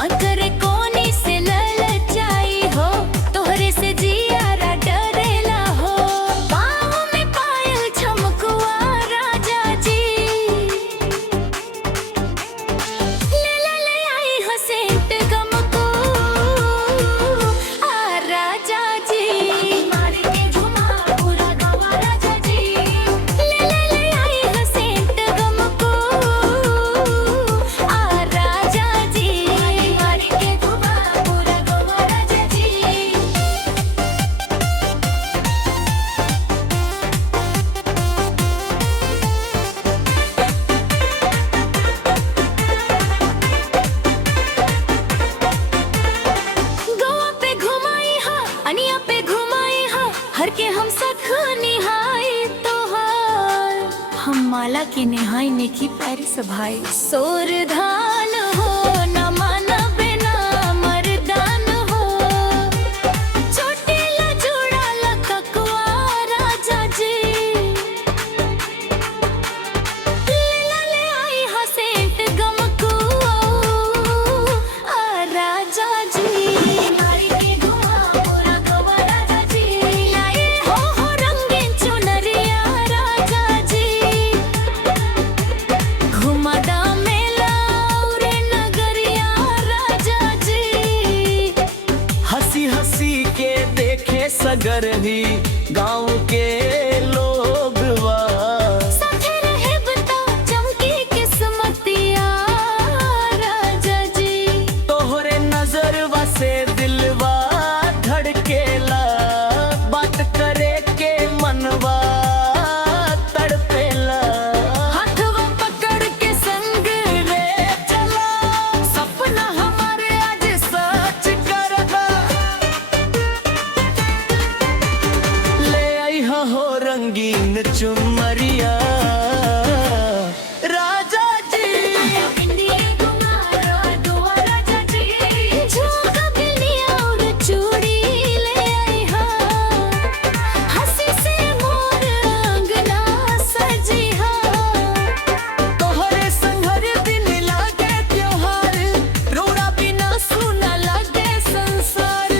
मन करे कोनी से ललचाई हो, तोहरे से जियारा डरेला हो। पाँव में पायल झमकुआ राजा जी, ले आई हो सेंट गमको आ राजा जी। मार के घुमा पूरा गवा राजा जी, ले आई हो सेंट गमको आ राजा जी। मार के घुमा पूरा गवा राजा जी। गोवा पे घुमाई हा, अनिया पे घुमाई हा, हर के हम सख निहाई तोहार। हम माला की निहाई ने की पैर सभाई। सोर धान हो न मानबे ना मर्दान हो, चोटीला जुड़ाला ककुआ राजा जी। ले आई हा सेंट गमको आ राजा जी। मारी के घुमा पूरा गवा राजा जी, लाए हो रंगीन चुनरिया राजा जी। घुमादा मेला और नगरिया राजा जी। हंसी हंसी के देखे सगर ही गाँव के लोगवा, साथे रहे बता चमकी किस्मतिया राजा जी। तोहरे नजरवा से दिलवा धड़केला, बात करे के मनवा तड़पेला। हाथवा पकड़ के संग ले चला सपना हमारे आज सच करवा, ले आई हो रंगीन चुमरिया राजा जी। इंडिया घुमारो दुआ राजा जी, झुमका बिंदिया और चूड़ी ले आई हा, हंसी से मोर अंगना सजी हा। तोहरे संघर दिन लागे त्योहार, रोड़ा बिना सुना लागे संसार।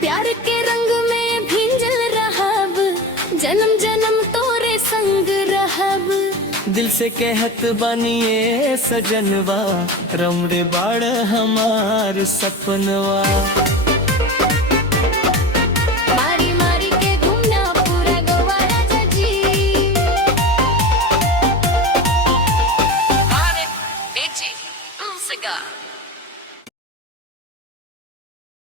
प्यार के रंग में भींजल रहब, जन्म जन्म तोरे संग रहब। दिल से कहत बनिए सजनवा, रमरे बाड़ हमार सपनवा।